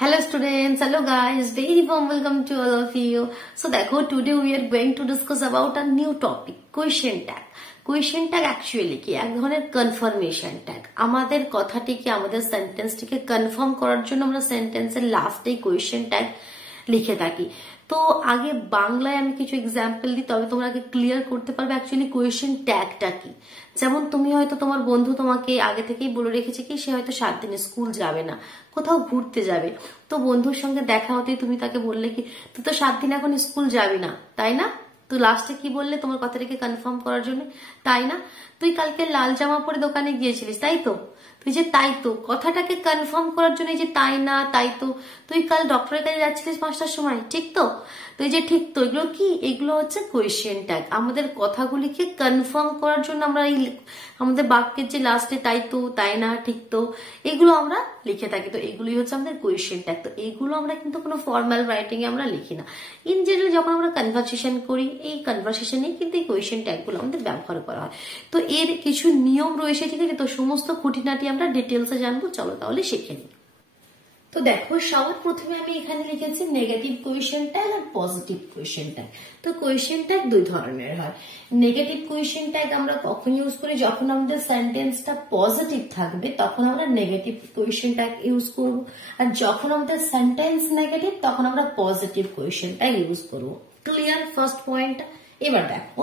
Hello students, hello guys, very warm welcome to all of you. So today we are going to discuss about a new topic, question tag. Question tag actually কি এক ধরনের confirmation tag. আমাদের কথাটিকে আমাদের সেন্টেন্সটিকে confirm করার জন্য আমরা সেন্টেন্সের লাস্টে কোয়েশ্চেন ট্যাগ লিখে থাকি। তো আগে বাংলায় আমি কিছু এক্সাম্পল দিই, তবে তোমরা আগে ক্লিয়ার করতে পারবে অ্যাকচুয়ালি কোয়েশ্চেন ট্যাগটা কি। যেমন তুমি হয়তো তোমার বন্ধু তোমাকে আগে থেকেই বলে রেখেছে কি সে হয়তো 7 দিন স্কুল যাবে না, কোথাও ঘুরতে যাবে। তো বন্ধুর সঙ্গে দেখা হতেই তুমি তাকে বললে কি তুই তো 7 দিন এখন স্কুল যাবি না, তাই না? তো লাস্টে কি বললে তোমার কথাটাকে কনফার্ম করার জন্য, তাই না? তুই কালকে লাল জামা পরে দোকানে গিয়েছিলিস, তাই তো? তুই যে তাই তো কথাটাকে কনফার্ম করার জন্য যে তাই না তাই তো, তুই কাল ডক্টরের কাছে যাচ্ছিলিস 5টার সময়, ঠিক তো? তুই যে ঠিক তো, এগুলো কি? এগুলো হচ্ছে কোয়েশ্চেন ট্যাগ। আমাদের কথাগুলিকে কনফার্ম করার জন্য আমরা এই আমাদের বাক্যের যে লাস্টে তাই তো, তাই না, ঠিক তো, এগুলো আমরা লিখে থাকি। তো এগুলোই হচ্ছে আমাদের কোয়েশ্চেন ট্যাগ। তো এগুলো আমরা কিন্তু কোনো ফর্মাল রাইটিং এ আমরা লিখি না। ইন জেনারেল যখন আমরা কনভারসেশন করি, এই কনভারসেশনে কিন্তু এই কোয়েশ্চেন ট্যাগ গুলো আমাদের ব্যবহার করা হয়। তো এর কিছু নিয়ম রয়েছে, ঠিক আছে? তো সমস্ত খুঁটিনাটি আমরা ডিটেলসে জানবো, চলো তাহলে শিখে নিই। তো দেখো, সবার প্রথমে আমি এখানে লিখেছি নেগেটিভ কোয়েশ্চেন ট্যাগ আর পজিটিভ কোয়েশ্চেন ট্যাগ। তো কোয়েশ্চেন ট্যাগ দুই ধরনের হয়। নেগেটিভ কোয়েশ্চেন ট্যাগ আমরা কখন ইউজ করি? যখন আমাদের সেন্টেন্সটা পজিটিভ থাকবে তখন আমরা নেগেটিভ কোয়েশ্চেন ট্যাগ ইউজ করব, আর যখন আমাদের সেন্টেন্স নেগেটিভ তখন আমরা পজিটিভ কোয়েশ্চেন ট্যাগ ইউজ করব। Clear first point? এবার দেখো,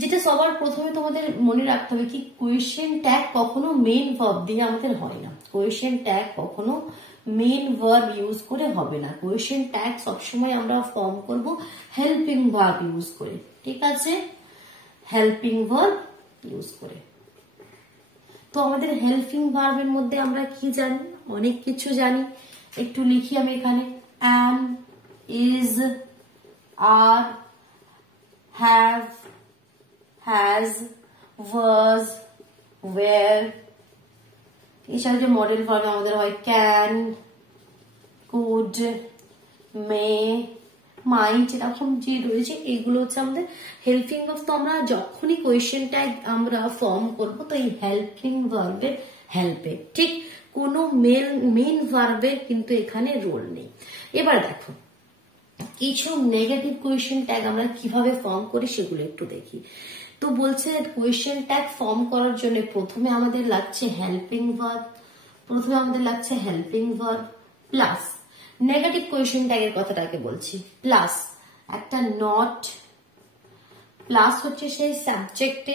যেটা সবার প্রথমে তোমাদের মনে রাখতে হবে কি কোয়েশ্চেন ট্যাগ কখনো মেইন ভার্ব দিয়ে আমাদের হয় না। কোয়েশ্চেন ট্যাগ কখনো মেইন ভার্ব ইউজ করে হবে না। কোয়েশ্চেন ট্যাগ সবসময় আমরা ফর্ম করব হেল্পিং ভার্ব ইউজ করে, ঠিক আছে? হেল্পিং ভার্ব ইউজ করে। তো আমাদের হেল্পিং ভার্বের মধ্যে আমরা কি জানি? অনেক কিছু জানি। একটু লিখি আমি এখানে, am, is, are, have, has, was, were। এছাড়া যে মডেল ভার্ব আমাদের হয় ক্যান, কুড, মে, মাইট, এরকম যে রয়েছে এগুলো হচ্ছে আমাদের হেল্পিং ভার্ব। তো আমরা যখনই কোয়েশ্চেন ট্যাগ আমরা ফর্ম করব তো এই হেল্পিং ভার্বের হেল্পে, ঠিক? কোনো মেইন ভার্বের কিন্তু এখানে রোল নেই। এবার দেখো, কিছু নেগেটিভ কোয়েশ্চেন ট্যাগ আমরা কিভাবে ফর্ম করি সেগুলো একটু দেখি। তো বলছে কোয়েশ্চেন ট্যাগ ফর্ম করার জন্য প্রথমে আমাদের লাগছে helping verb, plus negative question ট্যাগের কথাটাকে বলছি, প্লাস একটা নট, প্লাস হচ্ছে সেই সাবজেক্টে,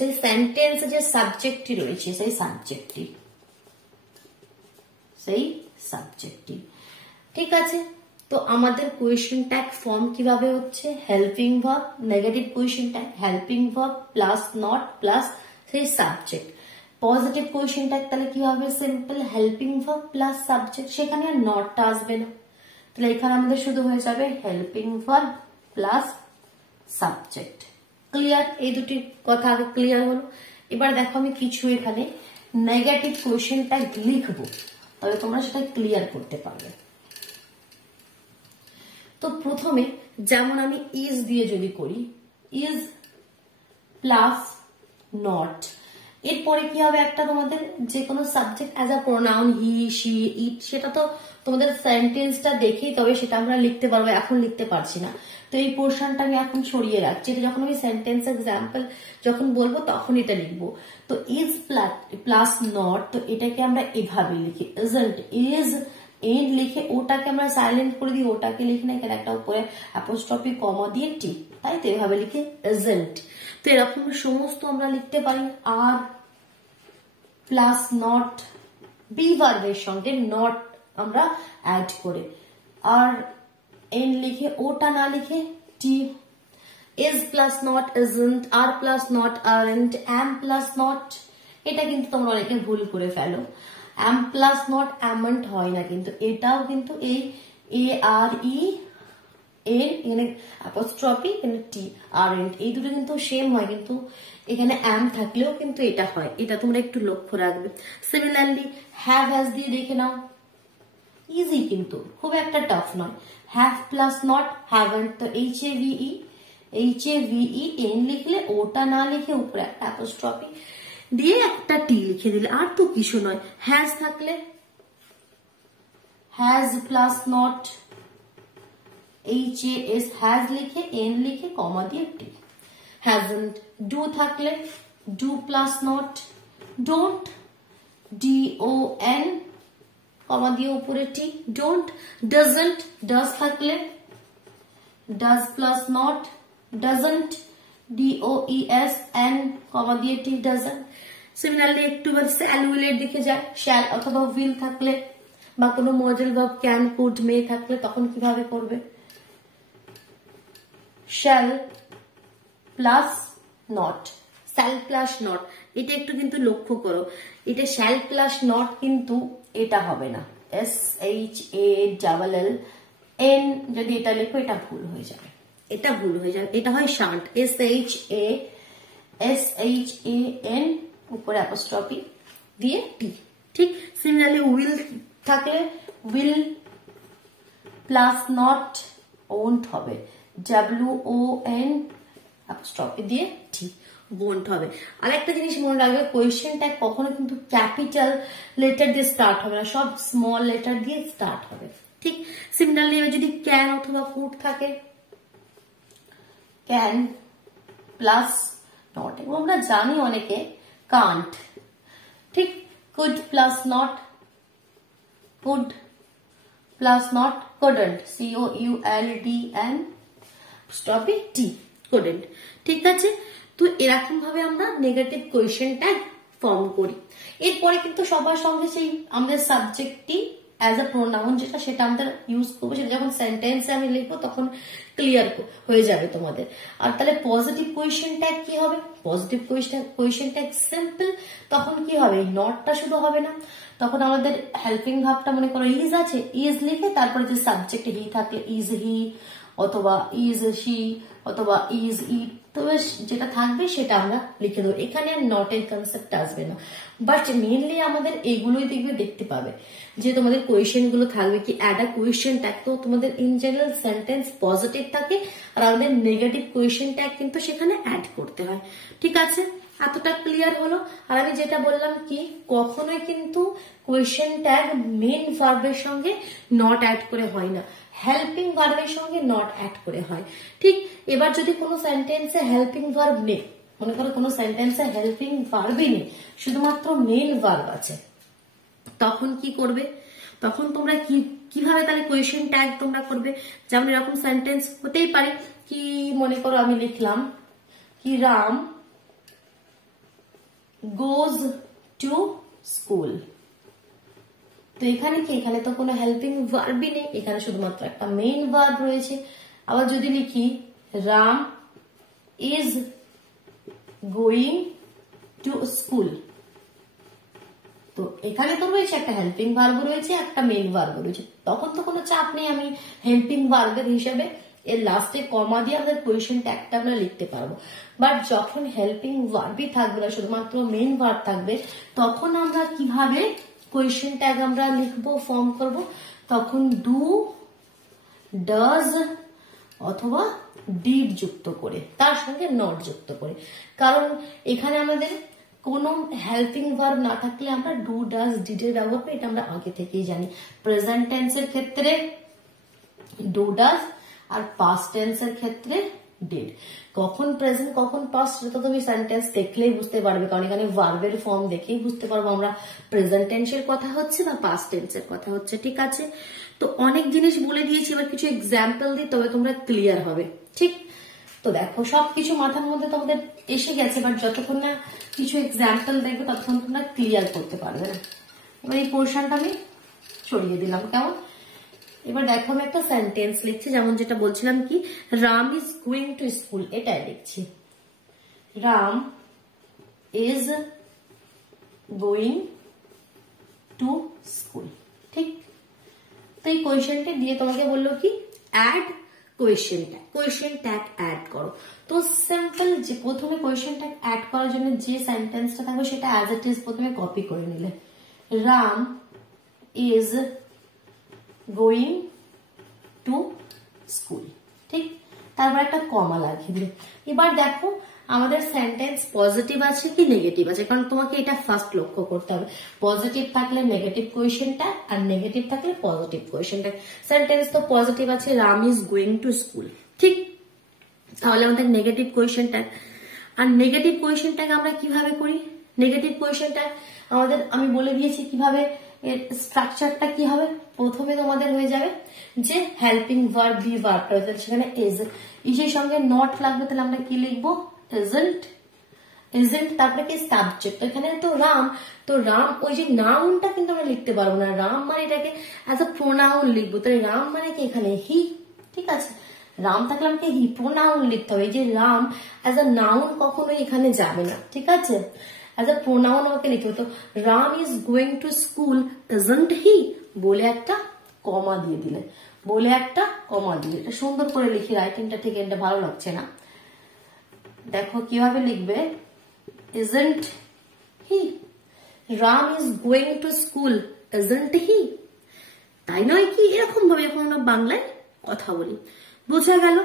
সেই সেন্টেন্সে যে সাবজেক্টটি রয়েছে সেই সাবজেক্টটি, ঠিক আছে? তো আমাদের কোয়েশ্চেন ট্যাগ ফর্ম কিভাবে হচ্ছে? Helping verb, negative question tag helping verb plus not plus সেই সাবজেক্ট। পজিটিভ কোয়েশ্চেন ট্যাগ তাহলে কিভাবে? Simple helping verb plus subject, সেখানে আর নটটা আসবে না। তাহলে এখানে আমাদের শুধু হয়ে যাবে helping verb plus subject. Clear? এই দুটি কথা আগে ক্লিয়ার হলো। এবার দেখো, আমি কিছু এখানে নেগেটিভ কোয়েশ্চেন ট্যাগ লিখবো, তাহলে তোমরা সেটা ক্লিয়ার করতে পারবে। তো প্রথমে যেমন আমি ইজ দিয়ে যদি করি, ইজ প্লাস নট, এরপরে কি হবে? একটা তোমাদের যে কোনো subject as a pronoun, he, she, it, সেটা তো তোমাদের সেন্টেন্সটা দেখেই তবে সেটা আমরা লিখতে পারবো, এখন লিখতে পারছি না। তো এই পোর্শনটা আমি এখন সরিয়ে রাখছি, এটা যখন আমি সেন্টেন্স এক্সাম্পল যখন বলবো তখন এটা লিখবো। তো ইজ প্লাস নট, তো এটাকে আমরা এভাবে লিখি, ইজন্ট, ইজ এন্ড লিখে ওটাকে আমরা সাইলেন্ট করে দিই, ওটাকে লিখি না, এখানে একটা উপরে অ্যাপোস্ট্রফি কমা দিয়ে টি, তাই তো? এভাবে লিখে ইজন্ট। তো এরকম সমস্ত আমরা লিখতে পারি। আর প্লাস নট, বি ভার্বের সঙ্গে নট আমরা অ্যাড করে, আর এন লিখে ওটা না লিখে T, is plus not isn't, are plus not aren't, am plus not, এটা কিন্তু তোমরা অনেকে ভুল করে ফেলো। এম প্লাস নট অ্যামেন্ট হয় না, কিন্তু এটাও কিন্তু এই A R E N apostrophe T aren't, এই দুটো কিন্তু সেম হয়, কিন্তু এখানে এম থাকলেও কিন্তু এটা হয়, এটা তোমরা একটু লক্ষ্য রাখবে। সিমিলারলি হ্যাভ হ্যাজ দিয়ে দেখে নাও, ইজি কিন্তু খুব একটা টাফ নয়। হ্যাভ প্লাস নট হ্যাভেন্ট, তো এইচ এ ভিই এন লিখলে ওটা না লিখে উপরে একটা অ্যাপোস্ট্রফি দিয়ে একটা টি লিখে দিলে, আর তো কিছু নয়। হ্যাজ থাকলে has plus not, HAS has লিখে N লিখে কমা দিয়ে T। হ্যাজন্ট ডু থাকলে do plus not don't, DON কমা দিয়ে উপরে T ডোন্ট। ডাজন্ট ডাজ থাকলে does plus not doesn't, DOESN কমা দিয়ে T ডাজন্ট। সিমিলারলি একটু শ্যাল উইলের দিকে যায়, শ্যাল অথবা উইল থাকলে বা কোনো modal verb can could may থাকলে তখন কিভাবে করবে? Shall plus not, shall plus not. এটা একটু কিন্তু লক্ষ্য করো, এটা শ্যাল প্লাস নট কিন্তু এটা হবে না, SHALLN যদি এটা লেখো এটা ভুল হয়ে যাবে, এটা ভুল হয়ে যাবে, এটা হয় শান্ট, SHAN উপরে অ্যাপোস্ট্রফি দিয়ে T। ঠিক সিমিলারলি উইল থাকলে উইল প্লাস নট ওন্ট হবে, WON অ্যাপোস্ট্রফি দিয়ে T ওন্ট হবে। আর একটা জিনিস মনে রাখবে, কোয়েশ্চেন ট্যাগ কখনো কিন্তু ক্যাপিটাল লেটার দিয়ে স্টার্ট হবে না, সব স্মল লেটার দিয়ে স্টার্ট হবে। ঠিক সিমিলারলি যদি ক্যান অথবা কুড থাকে, ক্যান প্লাস নট, এবং আমরা জানি অনেকে কান্ট। ঠিক could plus not, could plus not couldn't, COULDN স্টপে T couldn't। ঠিক আছে, তো এরকম ভাবে আমরা নেগেটিভ কোয়েশ্চেন ট্যাগ ফর্ম করি। এরপরে কিন্তু সবার সঙ্গে সেই আমাদের সাবজেক্টটি অ্যাজ আ প্রোনাউন যেটা সেটা আমরা ইউজ করবো, সেটা যখন সেন্টেন্সে আমি লিখবো তখন ক্লিয়ার হয়ে যাবে তোমাদের। আর তাহলে পজিটিভ কোয়েশ্চেন ট্যাগ কি হবে? পজিটিভ কোয়েশ্চেন ট্যাগ সিম্পল, তখন কি হবে? নটটা শুধু হবে না, তখন আমাদের হেল্পিং ভাবটা মনে করো ইজ আছে, ইজ লিখে তারপরে যে সাবজেক্ট হি থাকলে ইজ হি অথবা ইজ শি অথবা ইজ ইট, তো যেটা থাকবে সেটা আমরা লিখে দেবো। এখানে আর নটের কনসেপ্ট আসবে না, বাট মেনলি আমাদের এইগুলোই দেখতে পাবে যে তোমাদের কোয়েশ্চেন গুলো থাকবে কি অ্যাড আ কোয়েশ্চেন ট্যাগ। তো তোমাদের ইন জেনারেল সেন্টেন্স পজিটিভ থাকে আর আমাদের নেগেটিভ কোয়েশ্চেন ট্যাগ কিন্তু সেখানে অ্যাড করতে হয়। ঠিক আছে, এতটা ক্লিয়ার হলো। আর আমি যেটা বললাম কি, কখনোই কিন্তু কোয়েশ্চেন ট্যাগ মেন ভার্বের সঙ্গে নট অ্যাড করে হয় না, হেল্পিং ভার্বের সঙ্গে নট অ্যাড করে হয়। ঠিক, এবার যদি কোনো সেন্টেন্সে হেল্পিং ভার্ব নেই, মনে করো কোনো সেন্টেন্সে হেল্পিং ভার্বই নেই, শুধুমাত্র মেন ভার্ব আছে, তখন কি করবে? তখন তোমরা কিভাবে তাহলে কোয়েশ্চেন ট্যাগ তোমরা করবে? যেমন এরকম সেন্টেন্স হতেই পারে কি, মনে করো আমি লিখলাম কি রাম গোজ টু স্কুল, তো এখানে কি, এখানে তো কোনো হেল্পিং ভার্বই নেই, এখানে শুধুমাত্র একটা মেইন ভার্ব রয়েছে। আবার যদি লিখি Ram is going to school, তো এখানে তো রয়েছে একটা হেল্পিং ভার্ব রয়েছে, একটা মেইন ভার্ব রয়েছে, তখন তো কোনো চাপ নেই, আমি হেল্পিং ভার্বের হিসেবে এর লাস্টে কমা দিয়ে আমাদের কোয়েশ্চেন ট্যাগটা আমরা লিখতে পারবো। বাট যখন হেল্পিং ভার্বই থাকবে না, শুধুমাত্র মেইন ভার্ব থাকবে, তখন আমরা কিভাবে কোয়েশ্চেন ট্যাগ আমরা লিখবো, ফর্ম করব? তখন ডু, ডাজ অথবা ডিড যুক্ত করে, তার সঙ্গে নট যুক্ত করে। কারণ এখানে আমাদের কোনো হেল্পিং ভার্ব না থাকলে আমরা ডু, ডাজ, ডিড এর ব্যবহার করি, এটা আমরা আগে থেকেই জানি। প্রেজেন্ট টেন্সের ক্ষেত্রে ডু, ডাজ, আর পাস্ট টেন্সের ক্ষেত্রে ডিড। কখন প্রেজেন্ট কখন পাস্ট সেটা তো তুমি সেন্টেন্স দেখলেই বুঝতে পারবে, কারণ এখানে ভার্বের ফর্ম দেখেই বুঝতে পারবো আমরা প্রেজেন্ট টেন্সের কথা হচ্ছে না পাস্ট টেন্সের কথা হচ্ছে। ঠিক আছে, তো অনেক জিনিস বলে দিয়েছি, এবার কিছু এক্সাম্পল দিই তবে তোমরা ক্লিয়ার হবে। ঠিক, তো দেখো সবকিছু মাথার মধ্যে তোমাদের এসে গেছে, বাট যতক্ষণ না কিছু এক্সাম্পল দেখবে ততক্ষণ তোমরা ক্লিয়ার করতে পারবে না। এবার এই পোর্শনটা আমি সরিয়ে দিলাম, কেমন? এবার দেখো আমি একটা সেন্টেন্স লিখছি, যেমন যেটা বলছিলাম কি Ram is going to school, এটাই লিখছি, Ram is going to school. ঠিক, তো এই কোয়েশ্চেনটা দিয়ে তোমাকে বললো কি add question tag, question tag add করো। তো সিম্পল, যে প্রথমে কোয়েশ্চেন ট্যাগ অ্যাড করার জন্য যে সেন্টেন্সটা থাকবে সেটা অ্যাজ ইট ইজ প্রথমে কপি করে নিলে, Ram is going to school. ঠিক, তারপর একটা কমা লাগিয়ে দিলে। এবার দেখো আমাদের সেন্টেন্স পজিটিভ আছে কি নেগেটিভ আছে, কারণ তোমাকে এটা ফার্স্ট লক্ষ্য করতে হবে। পজিটিভ থাকলে নেগেটিভ কোয়েশ্চেন ট্যাগ, আর নেগেটিভ থাকলে পজিটিভ কোয়েশ্চেন ট্যাগ। সেন্টেন্স তো পজিটিভ আছে, Ram is going to school, ঠিক, তাহলে আমাদের নেগেটিভ কোয়েশ্চেন ট্যাগ। আর নেগেটিভ কোয়েশ্চেন ট্যাগ আমরা কিভাবে করি? নেগেটিভ কোয়েশ্চেন ট্যাগ আমাদের আমি বলে দিয়েছি কিভাবে, এর স্ট্রাকচারটা কি হবে। প্রথমে তোমাদের হয়ে যাবে যে হেল্পিং ভার্ব বি ভার্বটা হয়ে যাবে, সেখানে ইজের সঙ্গে নট লাগবে, তাহলে আমরা কি লিখবো? ইজন্ট। ইজন্ট তারপরে কি সাবজেক্ট, এখানে তো রাম, তো রাম ওই যে নাউনটা কিন্তু আমরা লিখতে পারবো না, রাম মানে এটাকে অ্যাজ আ প্রোনাউন লিখবো, তাহলে রাম মানে কি এখানে হি, ঠিক আছে। রাম থাকলে আমাকে হি প্রোনাউন লিখতে হবে, এই যে রাম অ্যাজ আ নাউন কখনোই এখানে যাবে না, ঠিক আছে, অ্যাজ আ প্রোনাউন আমাকে লিখতে হবে। তো Ram is going to school isn't he, বলে একটা কমা দিয়ে দিলে, বলে একটা কমা দিলে, এটা সুন্দর করে লিখি, রাইটিংটা ঠিক এটা ভালো লাগছে না। দেখো কিভাবে লিখবে, isn't he, Ram is going to school isn't he, তাই নয় কি? এরকম ভাবে এখন আমরা বাংলায় কথা বলি, বোঝা গেল?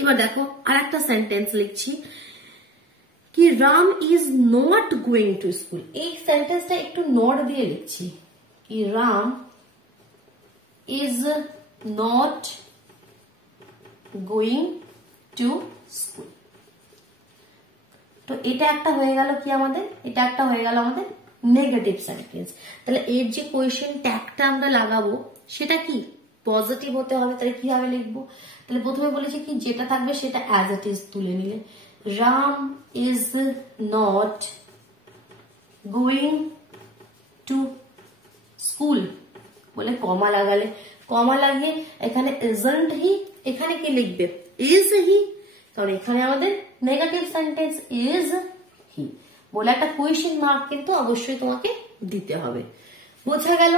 এবার দেখো আর একটা সেন্টেন্স লিখছি কি Ram is not going to school, এই সেন্টেন্সটা একটু নট দিয়ে লিখছি কি Ram is not going to school. তো এটা একটা হয়ে গেল কি আমাদের, এটা একটা হয়ে গেল আমাদের নেগেটিভ সেন্টেন্স। তাহলে এর যে কোয়েশ্চেন ট্যাগটা আমরা লাগাবো সেটা কি পজিটিভ হতে হবে, তাহলে কিভাবে লিখবো? তাহলে প্রথমে বলেছি কি যেটা থাকবে সেটা অ্যাজ ইট ইজ তুলে নিলে, Ram is not going to school বলে কমা লাগালে, কমা লাগিয়ে এখানে ইজন্ট হি, এখানে কি লিখবে? ইজ হি, কারণ এখানে আমাদের নেগেটিভ সেন্টেন্স ইজ হি বলে একটা কোয়েশ্চেন মার্ক কিন্তু অবশ্যই তোমাকে দিতে হবে। বোঝা গেল?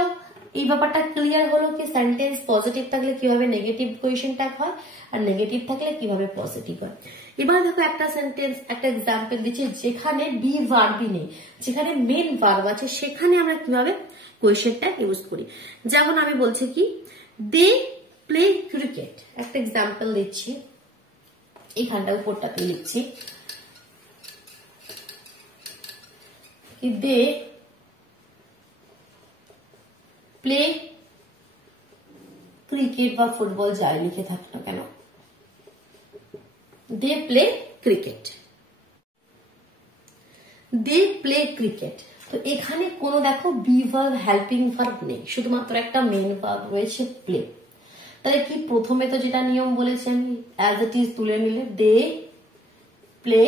এই ব্যাপারটা ক্লিয়ার হলো কি সেন্টেন্স পজিটিভ থাকলে কিভাবে নেগেটিভ কোয়েশ্চেন ট্যাগ হয় আর নেগেটিভ থাকলে কিভাবে পজিটিভ হয়। এবার দেখো একটা সেন্টেন্স, একটা এক্সাম্পল দিচ্ছি যেখানে বি ভার্বই নেই, যেখানে মেন ভার্ব আছে, সেখানে আমরা কিভাবে কোয়েশ্চেন ট্যাগ ইউজ করি। যেমন আমি বলছি কি দে প্লে ক্রিকেট, একটা এক্সাম্পল দিচ্ছি, এখানটা উপরটাতে লিখছি দে প্লে ক্রিকেট বা ফুটবল যাই লিখে থাক না কেন, they play cricket, they play cricket. তো এখানে কোনো দেখো বি ভার্ব হেল্পিং ভার্ব নেই, শুধুমাত্র একটা মেন ভার্ব রয়েছে প্লে। তাহলে কি প্রথমে তো যেটা নিয়ম বলেছি আমি অ্যাজ ইট ইজ তুলে নিলে দে প্লে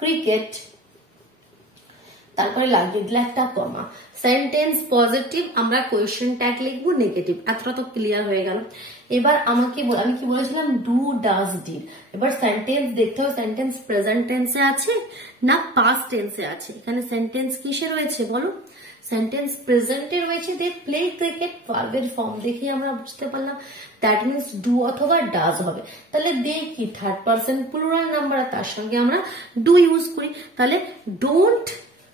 ক্রিকেট, তারপরে লাগিয়ে দিলে একটা কমা। সেন্টেন্স পজিটিভ আমরা কোয়েশ্চেন ট্যাগ লিখবো নেগেটিভ, এতটা তো ক্লিয়ার হয়ে গেল। এবার আমি কি বলেছিলাম ডু ডাজ ডিড। এবার সেন্টেন্স দেখতে হবে সেন্টেন্স প্রেজেন্ট টেন্সে আছে না পাস্ট টেন্সে আছে। এখানে সেন্টেন্স কিসে রয়েছে বলো? সেন্টেন্স প্রেজেন্টে রয়েছে। দে প্লে ক্রিকেট ভার্বের ফর্ম দেখে আমরা বুঝতে পারলাম দ্যাট মিনস ডু অথবা ডাজ হবে। তাহলে দে কি থার্ড পারসন প্লুরাল নাম্বার, তার সঙ্গে আমরা ডু ইউজ করি। তাহলে ডোন্ট,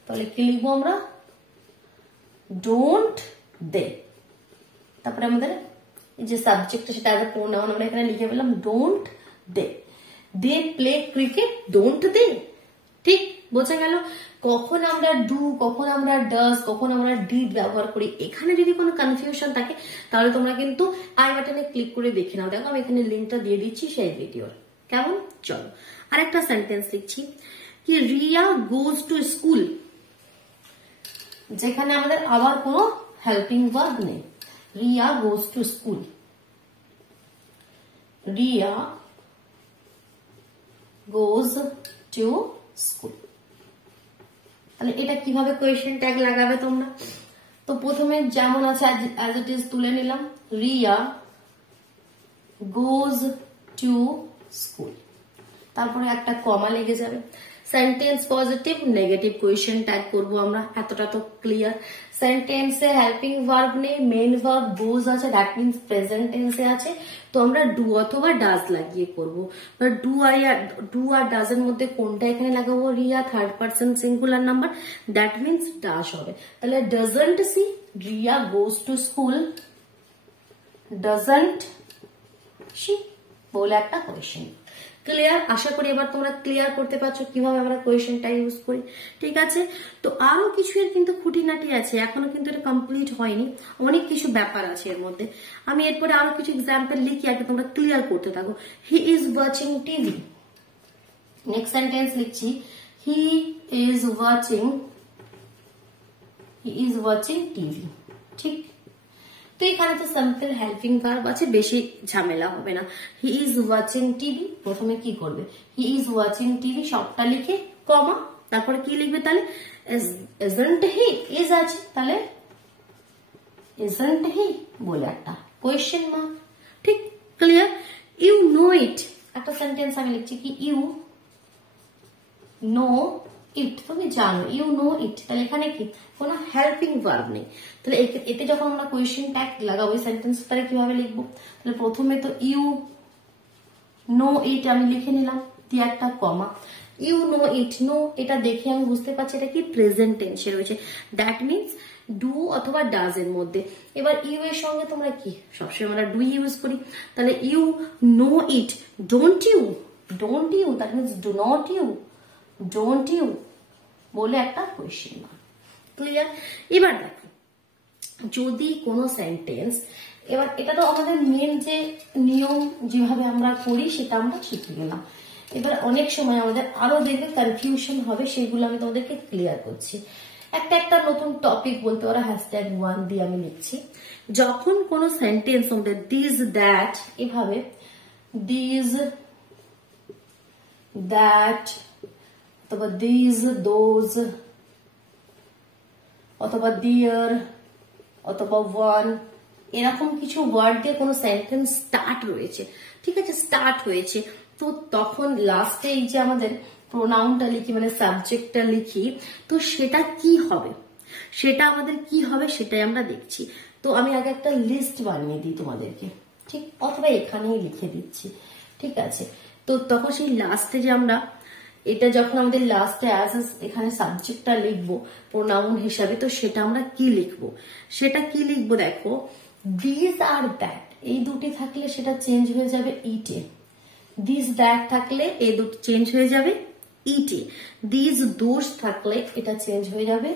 তাহলে কি লিখবো আমরা? Don't they. তারপরে আমাদের যে সাবজেক্ট সেটা অ্যাজ এ প্রোনাউন আমরা এখানে লিখে ফেললাম don't they. They play cricket don't they. ঠিক বোঝা গেল? কখন আমরা ডু, কখন আমরা ডাজ, কখন আমরা ডিড ব্যবহার করি। এখানে যদি কোনো কনফিউশন থাকে তাহলে তোমরা কিন্তু আই বাটনে ক্লিক করে দেখে নাও। দেখো আমি এখানে লিঙ্কটা দিয়ে দিচ্ছি সেই ভিডিওর। কেমন? চলো আরেকটা সেন্টেন্স লিখছি কি রিয়া গোজ টু স্কুল, যেখানে আমাদের আবার কোনো হেল্পিং ভার্ব নেই। Riya goes to school, Riya goes to school. তাহলে এটা কিভাবে কোয়েশ্চেন ট্যাগ লাগাবে তোমরা? তো প্রথমে যেমন আছে অ্যাজ ইট ইজ তুলে নিলাম, রিয়া গোজ টু স্কুল, তারপরে একটা কমা লেগে যাবে। Sentence positive negative question tag করবো আমরা, এতটা তো ক্লিয়ার। সেন্টেন্সে হেল্পিং ভার্ব নেই, মেন ভার্ব গোজ আছে, দ্যাট মিনস প্রেজেন্ট টেন্সে আছে, তো আমরা ডু অথবা ডাজ লাগিয়ে করবো। ডু আর ডাজের মধ্যে কোনটা এখানে লাগাবো? Riya third person singular number, that means does হবে। তাহলে doesn't she Riya goes to school, doesn't she বলে একটা কোয়েশ্চেন। ক্লিয়ার? আশা করি এবার তোমরা ক্লিয়ার করতে পারছো কিভাবে আমরা কোয়েশ্চেনটা ইউজ করি। ঠিক আছে, তো আরো কিছু এর কিন্তু খুঁটিনাটি আছে, এখনো কিন্তু এটা কমপ্লিট হয়নি, অনেক কিছু ব্যাপার আছে এর মধ্যে। আমি এরপরে আরো কিছু এক্সাম্পল লিখি, আগে তোমরা ক্লিয়ার করতে থাকো। He is watching TV. Next sentence লিখছি, হি ইজ ওয়াচিং টিভি। ঠিক, তো এখানে তো সিম্পল হেল্পিং ভার্ব আছে, বেশি ঝামেলা হবে না। হি ইজ ওয়াচিং টিভি, প্রথমে কি করবে, হি ইজ ওয়াচিং টিভি সবটা লিখে কমা, তারপরে কি লিখবে, তাহলে ইজন্ট হি, ইজ আছে, তাহলে ইজন্ট হি বলে একটা কোয়েশ্চেন মার্ক। ঠিক, ক্লিয়ার? ইউ নো ইট, একটা সেন্টেন্স আমি লিখছি কি, ইউ নো ইট, তুমি জানো, ইউ নো ইট, তাহলে এখানে কি কোনো হেল্পিং ভার্ব নেই, তাহলে এতে যখন আমরা কোয়েশ্চেন ট্যাগ লাগাবো সেন্টেন্স তাহলে কিভাবে লিখবো, তাহলে প্রথমে তো ইউ নো ইট আমি লিখে নিলাম, দিয়ে একটা কমা, ইউ নো ইট, নো এটা দেখে আমি বুঝতে পারছি এটা কি প্রেজেন্ট টেন্সে রয়েছে, দ্যাট মিনস ডু অথবা ডাজ এর মধ্যে। এবার ইউ এর সঙ্গে তোমরা কি সবসময় আমরা ডু ইউজ করি, তাহলে you know it, don't you, that means do not you, don't you বলে একটা কোয়েশ্চেন মার্ক। ক্লিয়ার? এবার দেখো, যদি কোনো সেন্টেন্স, এবার এটা তো আমাদের মেন যে নিয়ম যেভাবে আমরা করি সেটা আমরা শিখে গেলাম, এবার অনেক সময় আমাদের আরো দেখবে কনফিউশন হবে, সেগুলো আমি তোমাদেরকে ক্লিয়ার করছি। একটা নতুন টপিক বলতে পারো, #1 দিয়ে আমি লিখছি। যখন কোনো সেন্টেন্স আমাদের দিস দ্যাট, এভাবে দিস দ্যাট অথবা দিস দোজ অথবা দিয়ার অথবা ওয়ান, এরকম কিছু ওয়ার্ড দিয়ে কোনো সেন্টেন্স স্টার্ট রয়েছে, ঠিক আছে, স্টার্ট হয়েছে, তো তখন লাস্টে এই যে আমাদের প্রোনাউনটা লিখি মানে সাবজেক্টটা লিখি, তো সেটা কি হবে, সেটাই আমরা দেখছি। তো আমি আগে একটা লিস্ট বানিয়ে দিই তোমাদেরকে, ঠিক, অথবা এখানেই লিখে দিচ্ছি, ঠিক আছে। তো তখন সেই লাস্টে যে আমরা এটা যখন আমাদের লাস্টে এখানে সাবজেক্টটা লিখবো প্রোনাউন হিসাবে, তো সেটা আমরা কি লিখবো, দেখো দিস আর দ্যাট, এই দুটি থাকলে সেটা চেঞ্জ হয়ে যাবে ইটে, দিস দ্যাট থাকলে এই দুটি চেঞ্জ হয়ে যাবে ইটে, দিস দোজ থাকলে এটা চেঞ্জ হয়ে যাবে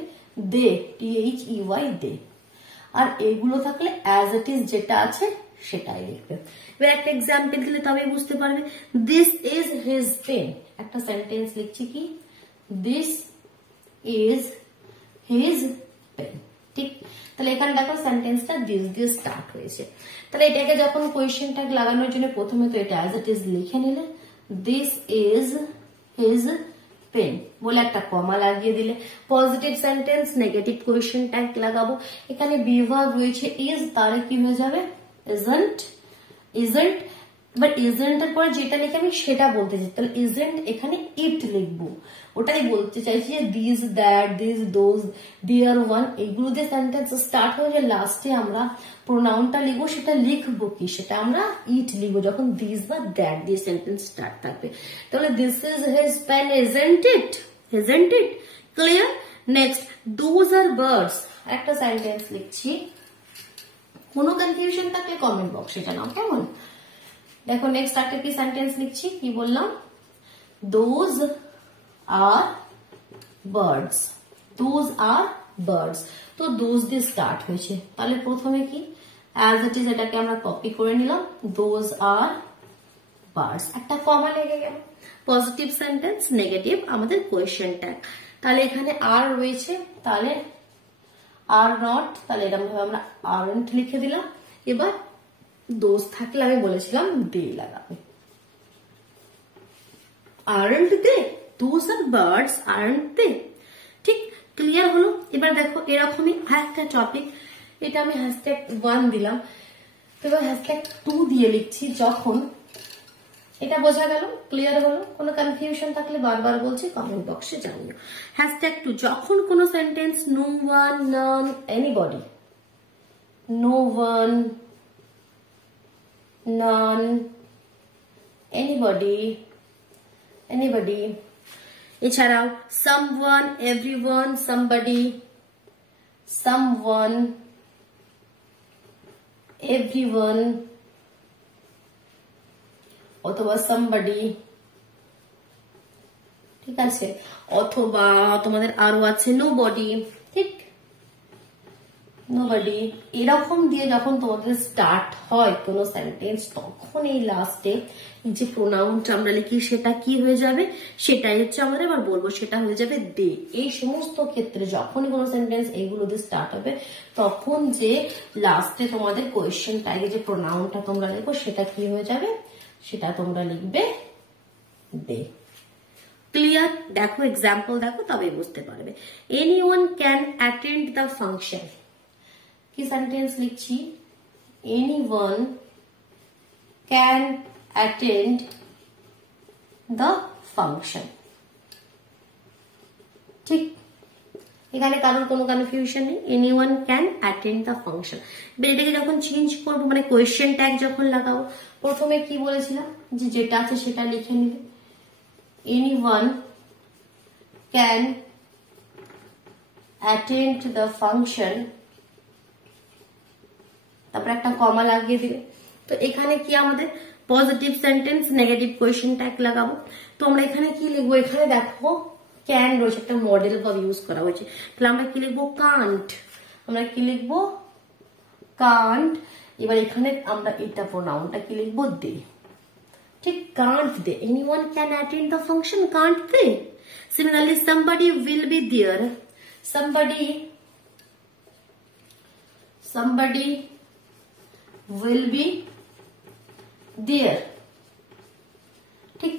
দে, THEY দে, আর এগুলো থাকলে অ্যাজ ইট ইজ যেটা আছে সেটাই লিখবে। এবার একটা এক্সাম্পল দিলে তবে বুঝতে পারবে, দিস ইজ হিজ পেন, একটা সেন্টেন্স লিখছি কি, দিস ইজ হিজ পেন। ঠিক, তাহলে এখানে দেখো সেন্টেন্সটা দিস দিয়ে স্টার্ট হয়েছে, তাহলে এটাকে যখন কোয়েশ্চেন ট্যাগ লাগানোর জন্য প্রথমে তো এটা অ্যাজ ইট ইজ লিখে নিলে, দিস ইজ হিজ পেন বলে একটা কমা লাগিয়ে দিলে। Positive sentence negative question tag লাগাবো, এখানে বিভাগ রয়েছে ইজ, তারে কি হয়ে যাবে ইজন্ট, বাট ইজন্ট এর পরে যেটা লিখে আমি সেটা বলতে চাই, তাহলে ইজন্ট এখানে ইট লিখবো, ওটাই বলতে চাইছি যে this that, this those, dear one, এগুলো দিয়ে সেন্টেন্স স্টার্ট হয়ে যে লাস্টে আমরা প্রোনাউনটা লিখবো, সেটা লিখবো কি, সেটা আমরা ইট লিখবো যখন দিস বা দ্যাট দিয়ে সেন্টেন্স স্টার্ট থাকবে। তাহলে this is his pen, isn't it, clear? Next, those are birds, একটা সেন্টেন্স লিখছি, কোনো কনফিউশন থাকলে কমেন্ট বক্সে জানাও, কেমন? দেখো নেক্সট একটা কি সেন্টেন্স লিখছি, কি বললাম, দোজ আর বার্ডস, তো দোজ দিয়ে স্টার্ট হয়েছে, তাহলে প্রথমে কি অ্যাজ ইট ইজ এটাকে আমরা কপি করে নিলাম, দোজ আর বার্ডস, একটা কমা লেগে গেল। পজিটিভ সেন্টেন্স, নেগেটিভ আমাদের কোয়েশ্চেন ট্যাগ, তাহলে এখানে আর রয়েছে, তাহলে আর নট, তাহলে এরকম ভাবে আমরা আরন্ট লিখে দিলাম। এবার দোজ থাকলে আমি বলেছিলাম দে লাগাবে, aren't they, those are birds aren't they. ঠিক, ক্লিয়ার হলো? এবার দেখো এরকমই একটা টপিক, এটা আমি #1 দিলাম, তো এবার #2 দিয়ে লিখছি, যখন, এটা বোঝা গেল, ক্লিয়ার হলো? কোনো কনফিউশন থাকলে বারবার বলছি কমেন্ট বক্সে জানিও। #2, যখন কোনো সেন্টেন্স নো ওয়ান, নান, এনিবডি, নো ওয়ান, নান, এনিবডি, এছাড়াও someone, everyone, somebody, someone, everyone অথবা সামবডি, ঠিক আছে, অথবা তোমাদের আরো আছে নোবডি, ঠিক, নোবডি, এরকম দিয়ে যখন তোমাদের স্টার্ট হয় কোনো সেন্টেন্স, তখন এই লাস্টে যে প্রোনাউনটা আমরা লিখি সেটা কি হয়ে যাবে, সেটাই হচ্ছে আমরা এবার বলবো, সেটা হয়ে যাবে দে। এই সমস্ত ক্ষেত্রে যখনই কোনো সেন্টেন্স এইগুলো দিয়ে স্টার্ট হবে, তখন যে লাস্টে তোমাদের কোয়েশ্চেন ট্যাগে যে প্রোনাউনটা তোমরা লিখবো সেটা কি হয়ে যাবে, সেটা তোমরা লিখবে দে। ক্লিয়ার? দেখো এক্সাম্পল দেখো, তবে বুঝতে পারবে। Anyone can attend the function. কি সেন্টেন্স লিখছি? Anyone can attend the function. ঠিক, এখানে কারোর কোনো কনফিউশন নেই, anyone can attend the function. এটাকে যখন চেঞ্জ করবো, মানে কোয়েশ্চেন ট্যাগ যখন লাগাবো, প্রথমে কি বলেছিলাম যে যেটা আছে সেটা লিখে নিবে, anyone can attend the function, তারপর একটা কমা লাগিয়ে দিবে। তো এখানে কি আমাদের positive sentence, negative question tag লাগাবো। তো আমরা এখানে কি লিখবো, এখানে দেখো ক্যান রয়েছে, একটা মডেল ভাবে ইউজ করা হয়েছে, তাহলে আমরা কি লিখবো, কান্ট। আমরা কি লিখবো, কান্ট। এবার এখানে আমরা এটা প্রোনাউনটা কি লিখবো, দে। ঠিক, can't they? Anyone can attend the function, can't they? Similarly, somebody will be there. Somebody will be there. ঠিক,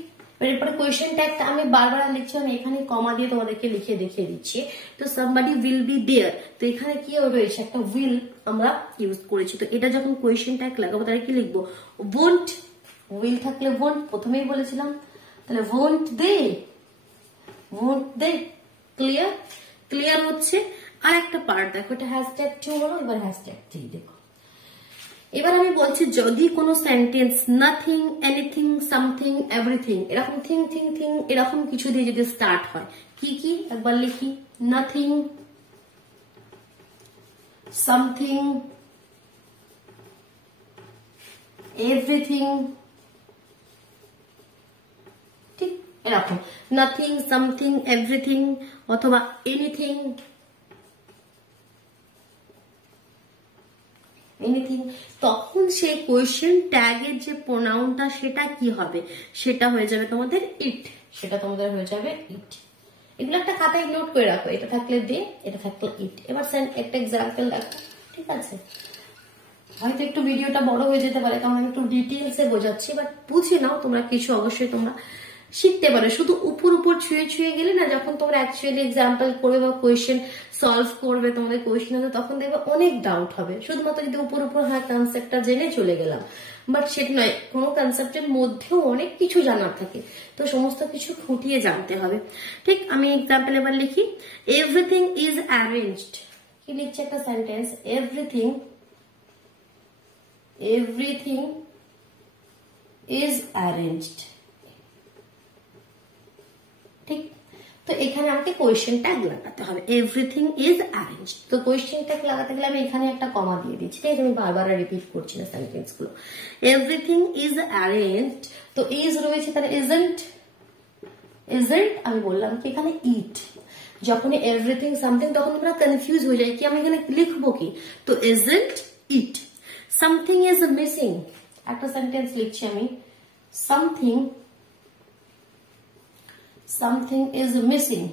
এরপরে কোয়েশ্চেন ট্যাগটা আমি বারবার লিখছি, আমি এখানে কমা দিয়ে তোমাদেরকে লিখে দেখিয়ে দিচ্ছি। তো somebody will be there, তো এখানে কি রয়েছে, একটা will আমরা ইউজ করেছি। তো এটা যখন কোয়েশ্চেন ট্যাগ লাগাবো, তাহলে কি লিখবো, won't, উইল থাকলে won't, প্রথমেই বলেছিলাম, তাহলে won't they, won't they। Clear? Clear হচ্ছে। আর একটা পার্ট দেখো, এটা হ্যাশট্যাগ 2 হলো, এবার হ্যাশট্যাগ 3 দেখো। এবার আমি বলছি যদি কোনো sentence nothing, anything, something, everything, এরকম থিং থিং থিং এরকম কিছু দিয়ে যদি স্টার্ট হয়, কি কি একবার লিখি, নাথিং, সামথিং, এভরিথিং, ঠিক এরকম, নাথিং, সামথিং, এভরিথিং, অথবা এনিথিং, এনিথিং, তখন সেই কোয়েশ্চেন ট্যাগের যে প্রোনাউনটা সেটা কি হবে, সেটা হয়ে যাবে তোমাদের ইট, সেটা তোমাদের হয়ে যাবে ইট। এগুলো একটা খাতায় নোট করে রাখো, এটা থাকলে দে, এটা থাকলে ইট। এবার একটা এক্সাম্পল দেখো, ঠিক আছে, হয়তো একটু ভিডিওটা বড় হয়ে যেতে পারে, কারণ আমি একটু ডিটেলসে বোঝাচ্ছি, বাট বুঝে নাও তোমরা, কিছু অবশ্যই তোমরা শিখতে পারো। শুধু উপর উপর ছুঁয়ে ছুঁয়ে গেলে না, যখন তোমরা অ্যাকচুয়ালি এক্সাম্পল করবে বা কোয়েশ্চেন সলভ করবে, তোমাদের কোয়েশ্চেন হবে, তখন দেখবে অনেক ডাউট হবে। শুধুমাত্র যদি উপর উপর হয় কনসেপ্টটা জেনে চলে গেলাম, বাট সেটা নয়, কোনো কনসেপ্টের মধ্যেও অনেক কিছু জানার থাকে, তো সমস্ত কিছু খুঁটিয়ে জানতে হবে। ঠিক, আমি এক্সাম্পল এবার লিখি, এভরিথিং ইজ অ্যারেঞ্জড। কি লিখছে একটা সেন্টেন্স, এভরিথিং is arranged। ঠিক, তো এখানে আমাকে কোয়েশ্চেন ট্যাগ লাগাতে হবে, এভরিথিং ইজ অ্যারেঞ্জড। তো কোয়েশ্চেন ট্যাগ লাগাতে গেলে আমি এখানে একটা কমা দিয়ে দিচ্ছি, তাই আমি বারবার রিপিট করছি না সেন্টেন্স গুলো। এভরিথিং ইজ অ্যারেঞ্জড, তো ইজ রয়েছে, তাহলে ইজন্ট, আমি বললাম কি এখানে ইট। যখন এভরিথিং সামথিং, তখন আমরা কনফিউজ হয়ে যাই কি আমি এখানে লিখবো কি, তো isn't it. Something is missing, একটা সেন্টেন্স লিখছি আমি, সামথিং is missing,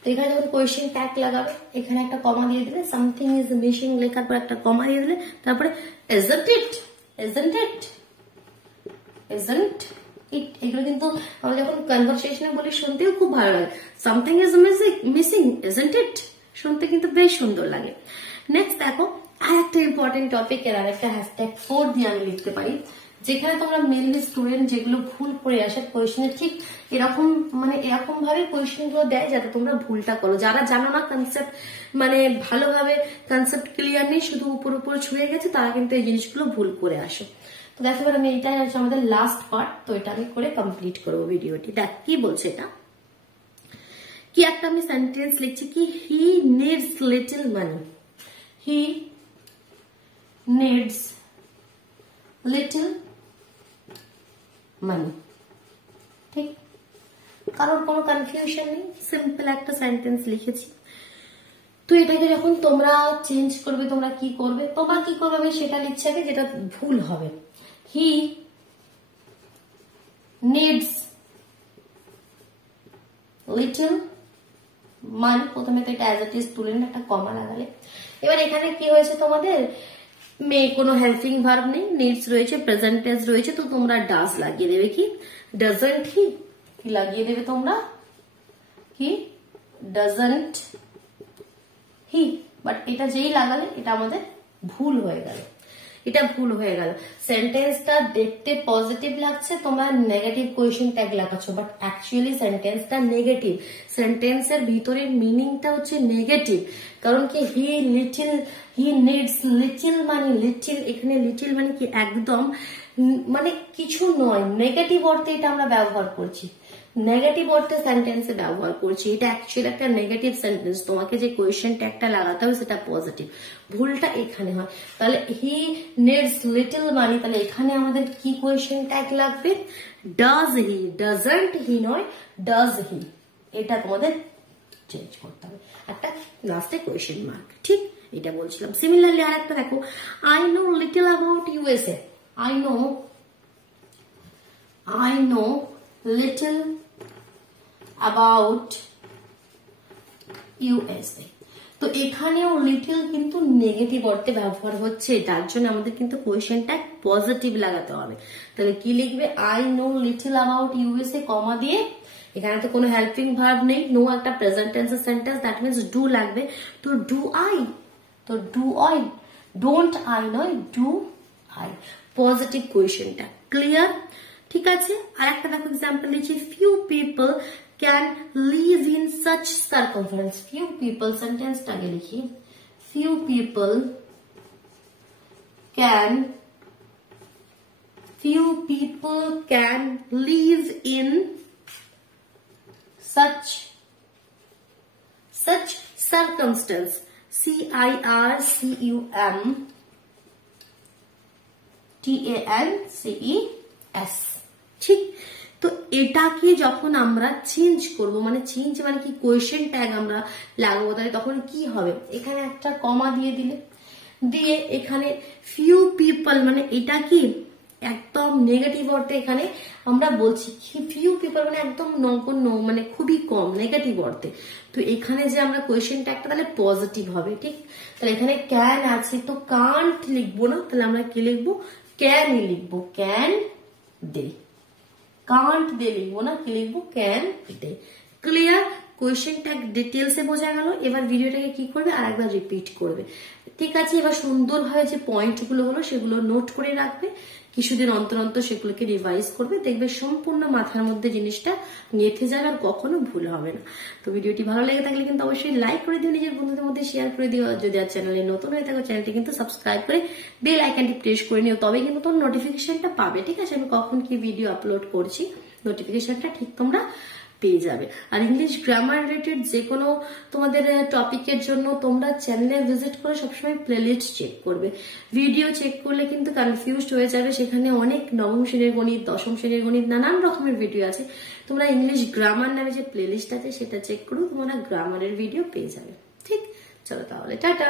তো এখানে যখন কোয়েশ্চেন ট্যাগ লাগাবে, এখানে একটা কমা দিয়ে দিলে, সামথিং ইজ মিসিং লেখার পর একটা কমা দিয়ে দিলে, তারপরে isn't it, এগুলো কিন্তু আমরা যখন কনভারসেশনে বলি শুনতেও খুব ভালো লাগে। Something is missing, isn't it, শুনতে কিন্তু বেশ সুন্দর লাগে। নেক্সট দেখো, আর একটা ইম্পর্টেন্ট টপিক, এর আর একটা হ্যাশট্যাগ 4 দিয়ে আমি লিখতে পারি, যেখানে তোমরা মেনলি স্টুডেন্ট যেগুলো ভুল করে আসে কোয়েশ্চেনে, ঠিক এরকম মানে এরকম ভাবে কোয়েশ্চেন গুলো দেয় যাতে তোমরা ভুলটা করো। যারা জানো না কনসেপ্ট, মানে ভালোভাবে কনসেপ্ট ক্লিয়ার নেই, শুধু উপর উপর ছুঁয়ে গেছে, তারা কিন্তু এই জিনিসগুলো ভুল করে আসে। তো দেখো এবার আমি এটাই আছে আমাদের লাস্ট পার্ট, তো এটা আমি করে কমপ্লিট করবো ভিডিওটি। দেখ কি বলছে এটা, কি একটা আমি সেন্টেন্স লিখছি কি, he needs little money, he needs little money. ঠিক, কারোর কোনো কনফিউশন নেই, সিম্পল একটা সেন্টেন্স লিখেছি। তো এটাকে যখন তোমরা চেঞ্জ করবে, তোমরা কি করবে আমি সেটা লিখছি আগে, যেটা ভুল হবে। হি নিডস লিটল মানি, প্রথমে তো এটা অ্যাজ ইট ইজ তুলে একটা কমা লাগালে। এবার এখানে কি হয়েছে তোমাদের, কোনো হেল্পিং ভার্ব নেই, নিডস রয়েছে, প্রেজেন্ট টেন্স রয়েছে, তো তোমরা ডাজ লাগিয়ে দেবে। কি ডাজন্ট হি, কি লাগিয়ে দেবে তোমরা, হি ডাজন্ট হি। বাট এটা যেই লাগালে এটা আমাদের ভুল হয়ে গেল, এটা ভুল হয়ে গেল। সেন্টেন্সটা দেখতে পজিটিভ লাগছে, তোমরা নেগেটিভ কোয়েশ্চেন ট্যাগ লাগাচ্ছ, বাট অ্যাকচুয়ালি সেন্টেন্সটা নেগেটিভ। সেন্টেন্সের ভিতরের মিনিংটা হচ্ছে নেগেটিভ। কারণ কি he little, he needs little মানে লিটিল, এখানে লিটিল মানে কি একদম মানে কিছু নয়, নেগেটিভ অর্থে এটা আমরা ব্যবহার করছি, নেগেটিভ অর্থে সেন্টেন্সে ব্যবহার করছি। এটা অ্যাকচুয়ালি একটা নেগেটিভ সেন্টেন্স, তোমাকে যে কোয়েশ্চেন ট্যাগটা লাগাতে হবে সেটা পজিটিভ। ভুলটা এখানে হয়। তাহলে হি নিডস লিটল মানি, তাহলে এখানে আমাদের কি কোয়েশ্চেন ট্যাগ লাগবে, ডাজ হি, ডাজন্ট হি নয়, ডাজ হি। এটা তোমাদের চেঞ্জ করতে হবে, একটা লাস্টে কোয়েশ্চেন মার্ক। ঠিক, এটা বলছিলাম। সিমিলারলি আরেকটা দেখো, I know little about USA, I know little about USA। তো এখানেও লিটল কিন্তু নেগেটিভ অর্থে ব্যবহার হচ্ছে, তার জন্য আমাদের কিন্তু কোয়েশ্চেনটা পজিটিভ লাগাতে হবে। তাহলে কি লিখবে, I know little about USA, comma দিয়ে, এখানে তো কোনো হেল্পিং ভার্ব নেই, নো একটা প্রেজেন্ট টেন্সের সেন্টেন্স, দ্যাট মিন্স ডু লাগবে। তো ডু আই, তো ডু আই, ডোন্ট আই নয়, ডু আই, পজিটিভ কোয়েশ্চেনটা। ক্লিয়ার? ঠিক আছে। আর একটা দেখো এক্সাম্পল দিচ্ছি, few people can live in such circumference. Few people সেন্টেন্সটাকে লিখি, few people can live in such circumstance, circumstances। ঠিক, তো এটাকে যখন আমরা চেঞ্জ করব, মানে চেঞ্জ মানে কি কোয়েশ্চেন ট্যাগ আমরা লাগাবো, তাহলে তখন কি হবে, এখানে একটা কমা দিয়ে দিলে, দিয়ে এখানে ফিউ পিপল মানে এটা কি একদম নেগেটিভ অর্থে এখানে আমরা বলছি, ফিউ পিপল মানে একদম নগণ্য, মানে খুবই কম, নেগেটিভ অর্থে। তো এখানে যে আমরা কোয়েশ্চেন ট্যাগটা তাহলে পজিটিভ হবে। ঠিক, তাহলে এখানে ক্যান আছে, তো কান্ট লিখবো না, তাহলে আমরা কি লিখবো, ক্যানই লিখবো, ক্যান দে, কান্ট দে লিখবো না, কি লিখবো, can they. Clear? Question tag ডিটেলসে বোঝা গেল। এবার ভিডিওটাকে কি করবে, আর একবার রিপিট করবে। ঠিক আছে, এবার সুন্দরভাবে যে পয়েন্টগুলো হলো সেগুলো নোট করে রাখবে, কিছুদিন অন্তর অন্তর সেগুলোকে রিভাইজ করবে, দেখবে সম্পূর্ণ মাথার মধ্যে জিনিসটা গেঁথে যাবে, আর কখনো ভুল হবে না। তো ভিডিওটি ভালো লেগে থাকলে কিন্তু অবশ্যই লাইক করে দিও, নিজের বন্ধুদের মধ্যে শেয়ার করে দিও। যদি আর চ্যানেলে নতুন হয়ে থাকো, চ্যানেলটি কিন্তু সাবস্ক্রাইব করে বেল আইকনটি প্রেস করে নিও, তবে কিন্তু তোমরা নোটিফিকেশনটা পাবে। ঠিক আছে, আমি কখন কি ভিডিও আপলোড করছি নোটিফিকেশনটা ঠিক তোমরা পেয়ে যাবে। আর ইংলিশ গ্রামার রিলেটেড যে কোনো তোমাদের টপিকের জন্য তোমরা চ্যানেলে ভিজিট করে সবসময় প্লেলিস্ট চেক করবে। ভিডিও চেক করলে কিন্তু কনফিউজড হয়ে যাবে, সেখানে অনেক নবম শ্রেণীর গণিত, দশম শ্রেণীর গণিত, নানান রকমের ভিডিও আছে। তোমরা ইংলিশ গ্রামার নামে যে প্লেলিস্ট আছে সেটা চেক করো, তোমরা গ্রামারের ভিডিও পেয়ে যাবে। ঠিক, চলো তাহলে টাটা।